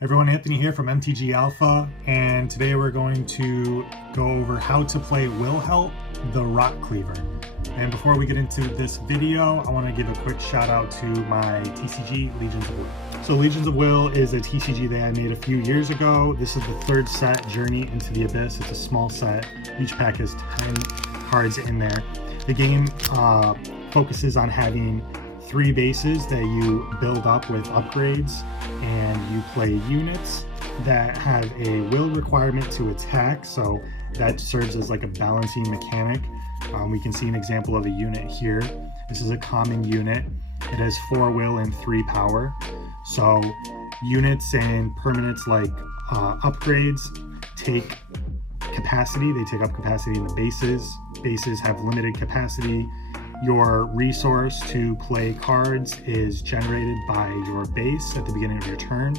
Everyone, Anthony here from MTG Alpha, and today we're going to go over how to play Wilhelt, the Rotcleaver. And before we get into this video, I want to give a quick shout out to my TCG, Legions of Will. So Legions of Will is a TCG that I made a few years ago. This is the third set, Journey into the Abyss. It's a small set. Each pack has 10 cards in there. The game focuses on having 3 bases that you build up with upgrades, and you play units that have a will requirement to attack, so that serves as like a balancing mechanic. We can see an example of a unit here. This is a common unit. It has 4 will and 3 power. So units and permanents like upgrades take capacity. They take up capacity in the bases. Bases have limited capacity. Your resource to play cards is generated by your base at the beginning of your turn.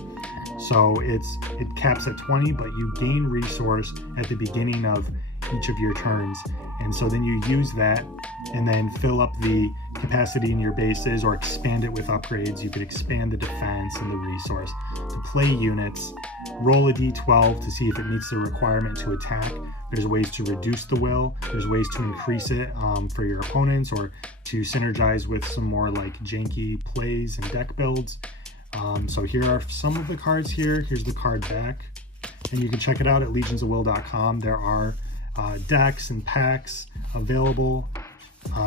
So it caps at 20, but you gain resource at the beginning of each of your turns. And so then you use that and then fill up the capacity in your bases or expand it with upgrades. You could expand the defense and the resource to play units. Roll a d12 to see if it meets the requirement to attack. There's ways to reduce the will. There's ways to increase it for your opponents, or to synergize with some more like janky plays and deck builds. So here are some of the cards here. Here's the card back. And you can check it out at legionsofwill.com. There are decks and packs available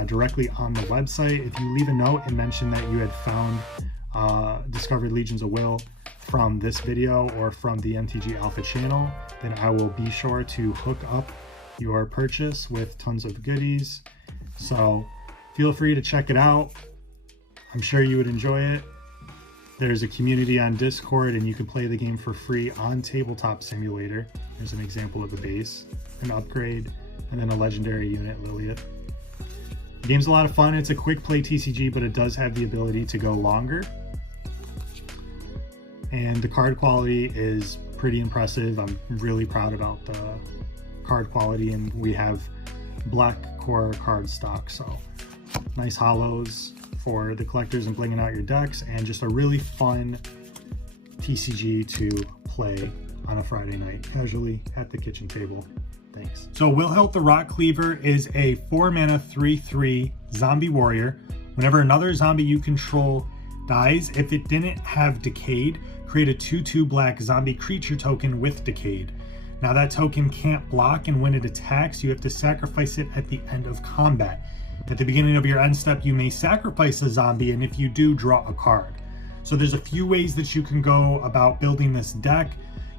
directly on the website. If you leave a note and mention that you had found discovered Legions of Will from this video or from the MTG Alpha channel, then I will be sure to hook up your purchase with tons of goodies. So feel free to check it out. I'm sure you would enjoy it. There's a community on Discord, and you can play the game for free on Tabletop Simulator. There's an example of a base, an upgrade, and then a legendary unit, Lilith. The game's a lot of fun. It's a quick play TCG, but it does have the ability to go longer. And the card quality is pretty impressive. I'm really proud about the card quality, and we have black core card stock, so nice hollows for the collectors and blinging out your decks, and just a really fun TCG to play on a Friday night casually at the kitchen table. Thanks. So Wilhelt the Rotcleaver is a 4-mana 3/3 zombie warrior. Whenever another zombie you control dies, if it didn't have Decayed, create a 2/2 black zombie creature token with Decayed. Now that token can't block, and when it attacks, you have to sacrifice it at the end of combat. At the beginning of your end step, you may sacrifice a zombie, and if you do, draw a card. So there's a few ways that you can go about building this deck.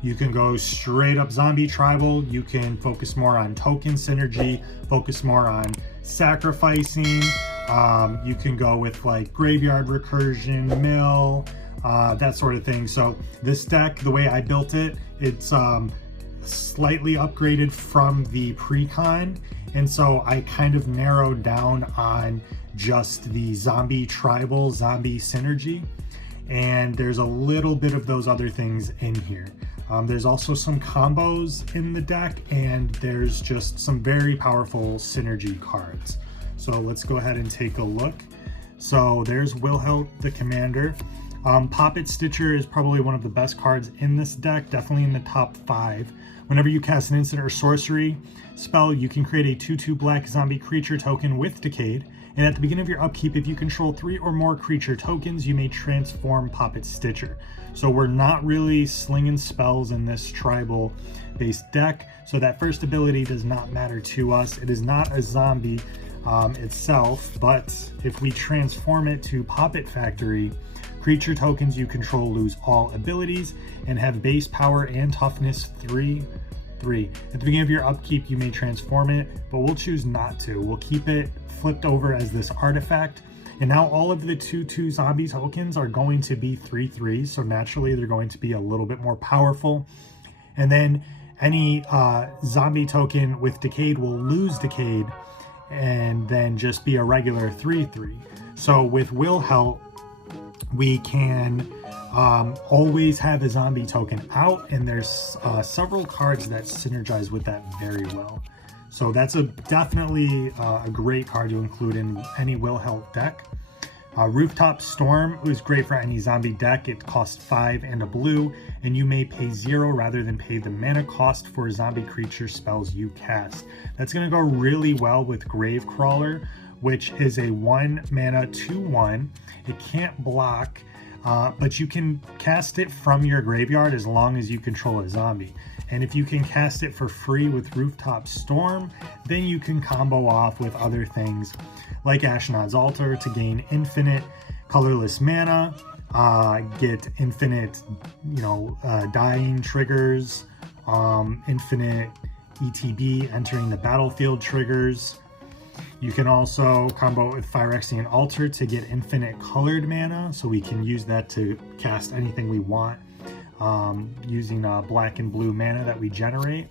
You can go straight up zombie tribal. You can focus more on token synergy, focus more on sacrificing. You can go with like graveyard recursion, mill, that sort of thing. So this deck, the way I built it, it's slightly upgraded from the pre-con, and so I kind of narrowed down on just the zombie tribal, zombie synergy, and there's a little bit of those other things in here. There's also some combos in the deck, and there's just some very powerful synergy cards. So let's go ahead and take a look. So there's Wilhelt the Commander. Poppet Stitcher is probably one of the best cards in this deck, definitely in the top 5. Whenever you cast an instant or sorcery spell, you can create a 2/2 black zombie creature token with Decayed, and at the beginning of your upkeep, if you control 3 or more creature tokens, you may transform Poppet Stitcher. So we're not really slinging spells in this tribal based deck, so that first ability does not matter to us. It is not a zombie itself, but if we transform it to Poppet Factory, creature tokens you control lose all abilities and have base power and toughness 3/3. At the beginning of your upkeep, you may transform it, but we'll choose not to. We'll keep it flipped over as this artifact. And now all of the 2/2 zombie tokens are going to be 3/3, so naturally they're going to be a little bit more powerful. And then any zombie token with Decayed will lose Decayed and then just be a regular 3/3. So with Wilhelt, we can always have a zombie token out, and there's several cards that synergize with that very well. So that's definitely a great card to include in any Wilhelt deck. Rooftop Storm was great for any zombie deck. It costs 5 and a blue, and you may pay 0 rather than pay the mana cost for zombie creature spells you cast. That's going to go really well with Gravecrawler, which is a 1 mana 2/1. It can't block, but you can cast it from your graveyard as long as you control a zombie. And if you can cast it for free with Rooftop Storm, then you can combo off with other things like Ashnod's Altar to gain infinite colorless mana, get infinite, dying triggers, infinite ETB, entering the battlefield triggers. You can also combo with Phyrexian Altar to get infinite colored mana, so we can use that to cast anything we want using black and blue mana that we generate.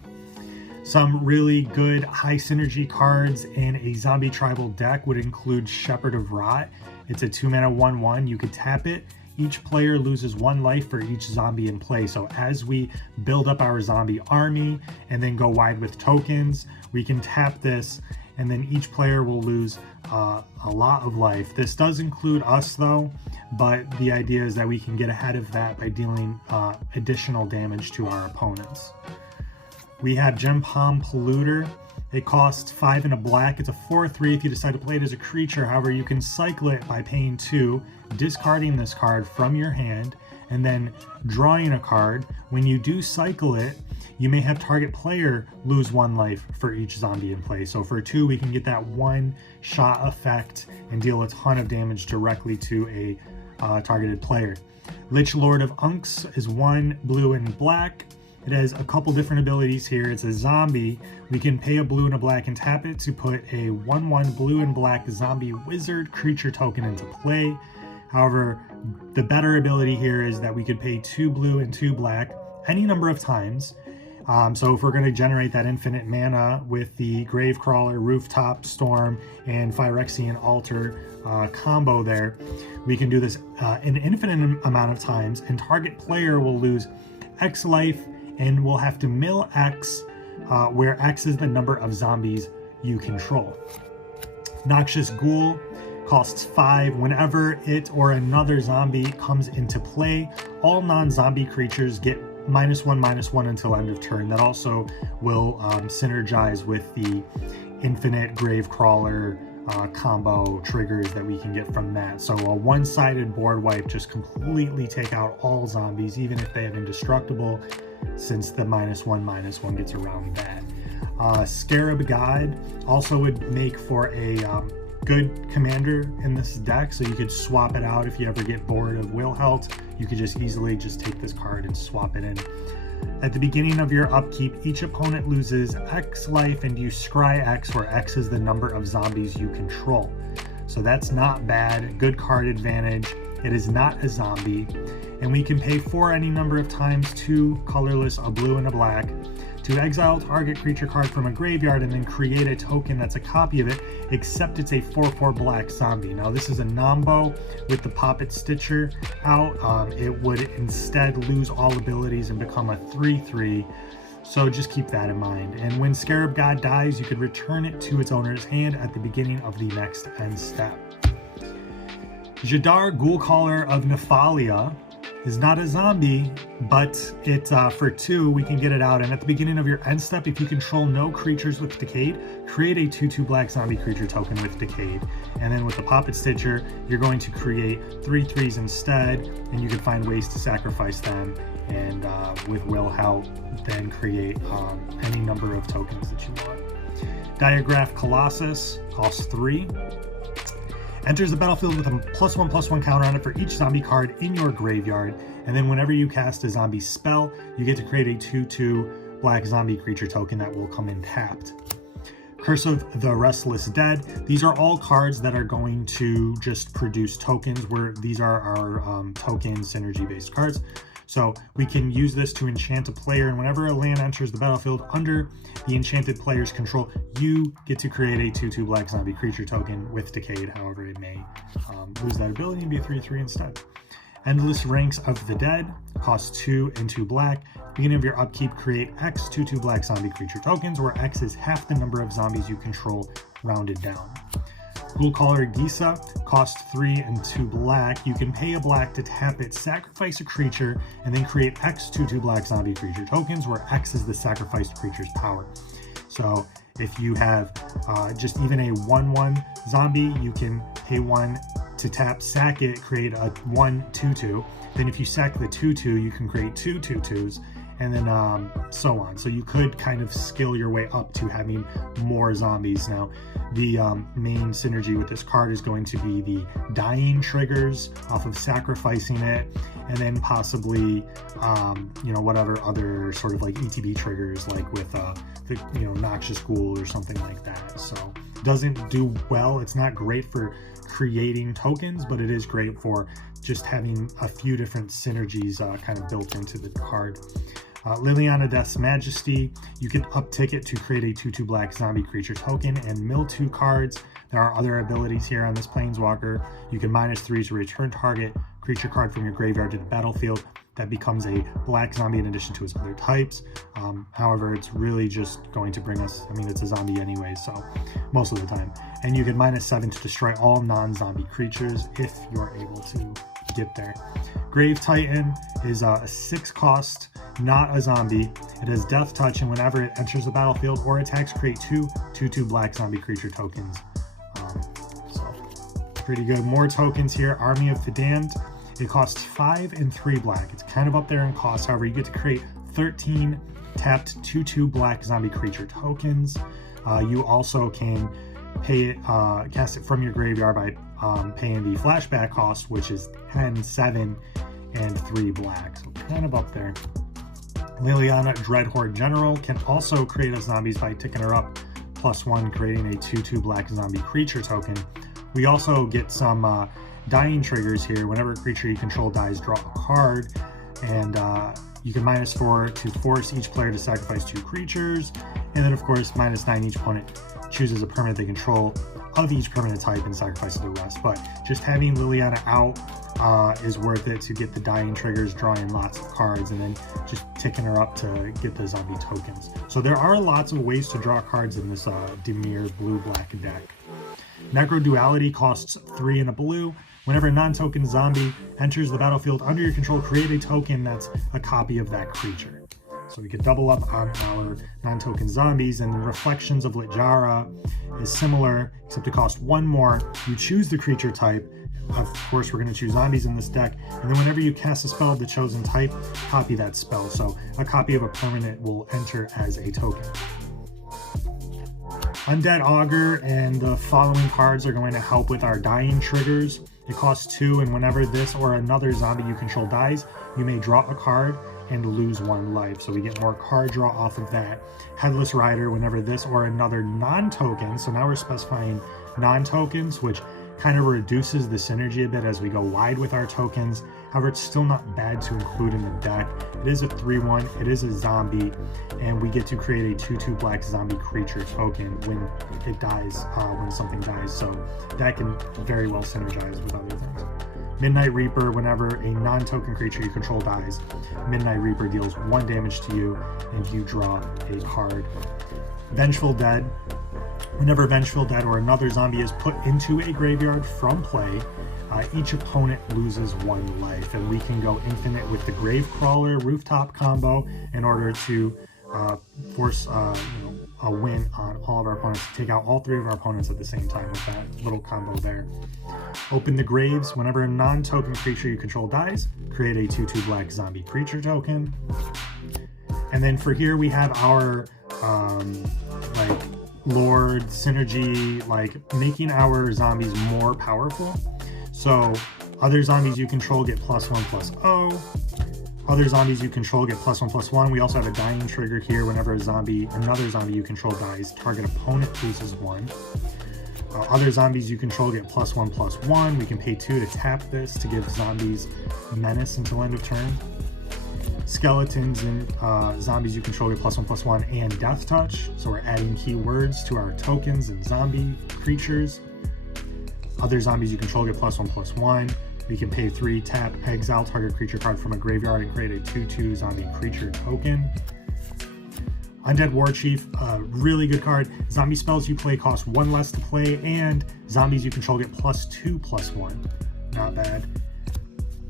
Some really good high synergy cards in a zombie tribal deck would include Shepherd of Rot. It's a 2 mana 1/1. You could tap it. Each player loses 1 life for each zombie in play. So as we build up our zombie army and then go wide with tokens, we can tap this, and then each player will lose a lot of life. This does include us though, but the idea is that we can get ahead of that by dealing additional damage to our opponents. We have Gem Palm Polluter. It costs 5 and a black. It's a 4/3 if you decide to play it as a creature. However, you can cycle it by paying 2, discarding this card from your hand, and then drawing a card. When you do cycle it, you may have target player lose 1 life for each zombie in play. So for 2, we can get that 1-shot effect and deal a ton of damage directly to a targeted player. Lich Lord of Unks is 1 blue and black. It has a couple different abilities here. It's a zombie. We can pay a blue and a black and tap it to put a 1/1 blue and black zombie wizard creature token into play. However, the better ability here is that we could pay 2 blue and 2 black any number of times. So if we're going to generate that infinite mana with the Gravecrawler, Rooftop Storm, and Phyrexian Altar combo there, we can do this an infinite amount of times, and target player will lose X life and will have to mill X, where X is the number of zombies you control. Noxious Ghoul costs 5. Whenever it or another zombie comes into play, all non-zombie creatures get -1/-1 until end of turn. That also will synergize with the infinite Gravecrawler combo triggers that we can get from that. So a one-sided board wipe, just completely take out all zombies, even if they have indestructible, since the -1/-1 gets around that. Scarab God also would make for a good commander in this deck, so you could swap it out if you ever get bored of Wilhelt. You could just easily take this card and swap it in. At the beginning of your upkeep, each opponent loses X life, and you scry X, where X is the number of zombies you control. So that's not bad. Good card advantage. It is not a zombie, and we can pay 4 any number of times, 2 colorless, a blue and a black, to exile target creature card from a graveyard and then create a token that's a copy of it, except it's a 4/4 black zombie. Now this is a Nombo with the Poppet Stitcher out. It would instead lose all abilities and become a 3/3, so just keep that in mind. And when Scarab God dies, you could return it to its owner's hand at the beginning of the next end step. Jadar Ghoulcaller of Nephalia is not a zombie, but it for 2 we can get it out, and at the beginning of your end step, if you control no creatures with Decayed, create a 2/2 black zombie creature token with Decayed. And then with the Poppet Stitcher, you're going to create 3/3s instead, and you can find ways to sacrifice them, and with Wilhelt then create any number of tokens that you want. Diagraph Colossus costs 3. Enters the battlefield with a +1/+1 counter on it for each zombie card in your graveyard, and then whenever you cast a zombie spell, you get to create a 2/2 black zombie creature token that will come in tapped. Curse of the Restless Dead. These are all cards that are going to just produce tokens, where these are our token synergy based cards. So we can use this to enchant a player, and whenever a land enters the battlefield under the enchanted player's control, you get to create a 2/2 black zombie creature token with Decayed. However, it may lose that ability and be a 3/3 instead. Endless Ranks of the Dead costs 2 and 2 black. Beginning of your upkeep, create X 2/2 black zombie creature tokens, where X is half the number of zombies you control rounded down. Ghoulcaller Gisa, cost 3 and 2 black. You can pay a black to tap it, sacrifice a creature, and then create X 2/2 black zombie creature tokens, where X is the sacrificed creature's power. So if you have just even a 1/1 zombie, you can pay 1 to tap, sack it, create a 1/2/2. Then if you sack the 2/2, you can create 2 2/2s, and then so on. So you could kind of skill your way up to having more zombies. Now, the main synergy with this card is going to be the dying triggers off of sacrificing it, and then possibly, you know, whatever other sort of like ETB triggers, like with the, you know, Noxious Ghoul or something like that. So doesn't do well. It's not great for creating tokens, but it is great for just having a few different synergies kind of built into the card. Liliana Death's Majesty, you can uptick it to create a 2/2 black zombie creature token and mill 2 cards. There are other abilities here on this Planeswalker. You can -3 to return target creature card from your graveyard to the battlefield. That becomes a black zombie in addition to its other types. However, it's really just going to bring us, I mean, it's a zombie anyway, so most of the time. And you can -7 to destroy all non-zombie creatures if you're able to get there. Grave Titan is a 6 cost, not a zombie. It has Death Touch, and whenever it enters the battlefield or attacks, create 2 2/2 black zombie creature tokens. So pretty good. More tokens here. Army of the Damned. It costs 5 and 3 black. It's kind of up there in cost. However, you get to create 13 tapped 2/2 black zombie creature tokens. You also can pay it, cast it from your graveyard by paying the flashback cost, which is 10, 7, and 3 black. So kind of up there. Liliana Dreadhorde General can also create us zombies by ticking her up +1, creating a 2/2 black zombie creature token. We also get some dying triggers here. Whenever a creature you control dies, draw a card, and you can -4 to force each player to sacrifice 2 creatures, and then of course -9 each opponent chooses a permanent they control of each permanent type and sacrifices the rest. But just having Liliana out is worth it to get the dying triggers, drawing lots of cards, and then just ticking her up to get the zombie tokens. So there are lots of ways to draw cards in this Dimir blue-black deck. Necro Duality costs 3 and a blue. Whenever a non-token zombie enters the battlefield under your control, create a token that's a copy of that creature. So we could double up on our non-token zombies, and Reflections of Littjara is similar, except it costs 1 more. You choose the creature type. Of course, we're going to choose zombies in this deck, and then whenever you cast a spell of the chosen type, copy that spell. So a copy of a permanent will enter as a token. Undead Augur and the following cards are going to help with our dying triggers. It costs 2, and whenever this or another zombie you control dies, you may draw a card and lose 1 life. So we get more card draw off of that. Headless Rider, whenever this or another non-token, so now we're specifying non-tokens, which kind of reduces the synergy a bit as we go wide with our tokens. However, it's still not bad to include in the deck. It is a 3/1, it is a zombie, and we get to create a 2/2 black zombie creature token when it dies, when something dies. So that can very well synergize with other things. Midnight Reaper, whenever a non-token creature you control dies, Midnight Reaper deals 1 damage to you and you draw a card. Vengeful Dead, whenever Vengeful Dead or another zombie is put into a graveyard from play, each opponent loses 1 life, and we can go infinite with the Gravecrawler Rooftop combo in order to force a win on all of our opponents, to take out all 3 of our opponents at the same time with that little combo there. Open the Graves, whenever a non-token creature you control dies, create a 2/2 black zombie creature token. And then for here we have our like Lord synergy, like making our zombies more powerful. So other zombies you control get +1/+0. Other zombies you control get +1/+1. We also have a dying trigger here. Whenever another zombie you control dies, target opponent loses 1. Other zombies you control get +1/+1. We can pay 2 to tap this to give zombies menace until end of turn. Skeletons and zombies you control get +1/+1 and Death Touch. So we're adding keywords to our tokens and zombie creatures. Other zombies you control get +1/+1. We can pay 3, tap, exile target creature card from a graveyard and create a 2/2 zombie creature token. Undead War Chief, really good card. Zombie spells you play cost 1 less to play, and zombies you control get +2/+1. Not bad.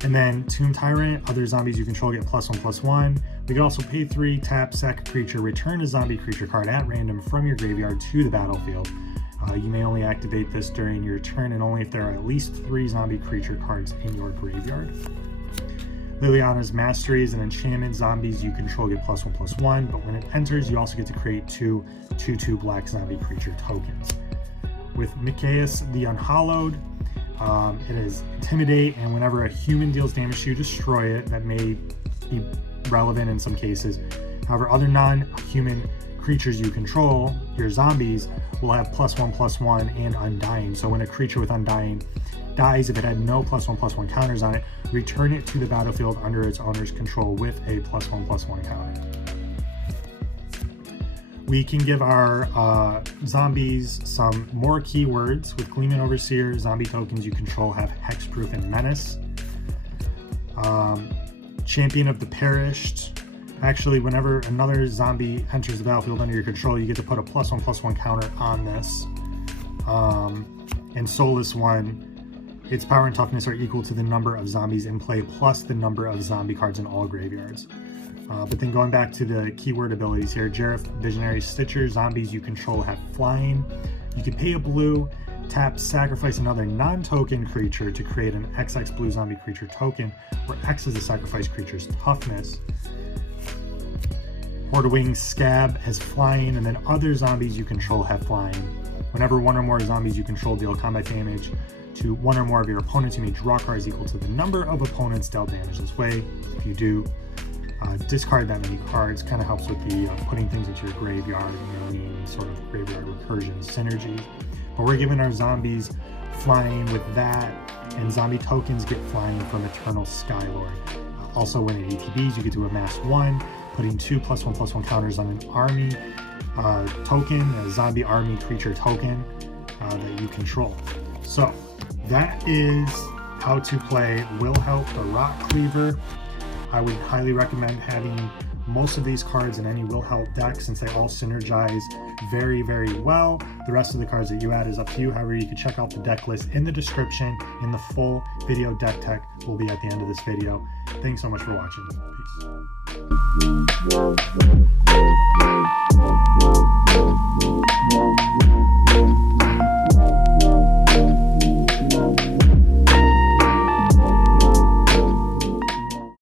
And then Tomb Tyrant, other zombies you control get +1/+1. We can also pay 3, tap, sack a creature, return a zombie creature card at random from your graveyard to the battlefield. You may only activate this during your turn and only if there are at least 3 zombie creature cards in your graveyard. Liliana's Mastery is an enchantment. Zombies you control get +1/+1, but when it enters, you also get to create 2 2/2 black zombie creature tokens. With Mikaeus the Unhallowed, it is Intimidate, and whenever a human deals damage to you, destroy it. That may be relevant in some cases. However, other non-human creatures you control, your zombies, will have +1/+1 and Undying. So when a creature with Undying dies, if it had no +1/+1 counters on it, return it to the battlefield under its owner's control with a +1/+1 counter. We can give our zombies some more keywords. With Gleaming Overseer, zombie tokens you control have Hexproof and Menace. Champion of the Perished. Actually, whenever another zombie enters the battlefield under your control, you get to put a +1/+1 counter on this. And Soulless One, its power and toughness are equal to the number of zombies in play plus the number of zombie cards in all graveyards. But then going back to the keyword abilities here, Jareth Visionary Stitcher, zombies you control have Flying. You can pay a blue, tap, sacrifice another non-token creature to create an XX blue zombie creature token, where X is the sacrificed creature's toughness. Horde-Wing Scab has Flying, and then other zombies you control have Flying. Whenever one or more zombies you control deal combat damage to one or more of your opponents, you may draw cards equal to the number of opponents dealt damage this way. If you do, discard that many cards. Kind of helps with the putting things into your graveyard and any sort of graveyard recursion synergies. But we're giving our zombies Flying with that, and zombie tokens get Flying from Eternal Skylord. Also, when it ATBs, you get to amass 1, putting 2 +1/+1 counters on an army token, a zombie army creature token that you control. So that is how to play Wilhelt the Rotcleaver. I would highly recommend having most of these cards in any Wilhelt deck, since they all synergize very, very well. The rest of the cards that you add is up to you. However, you can check out the deck list in the description, and the full video deck tech will be at the end of this video. Thanks so much for watching. Peace.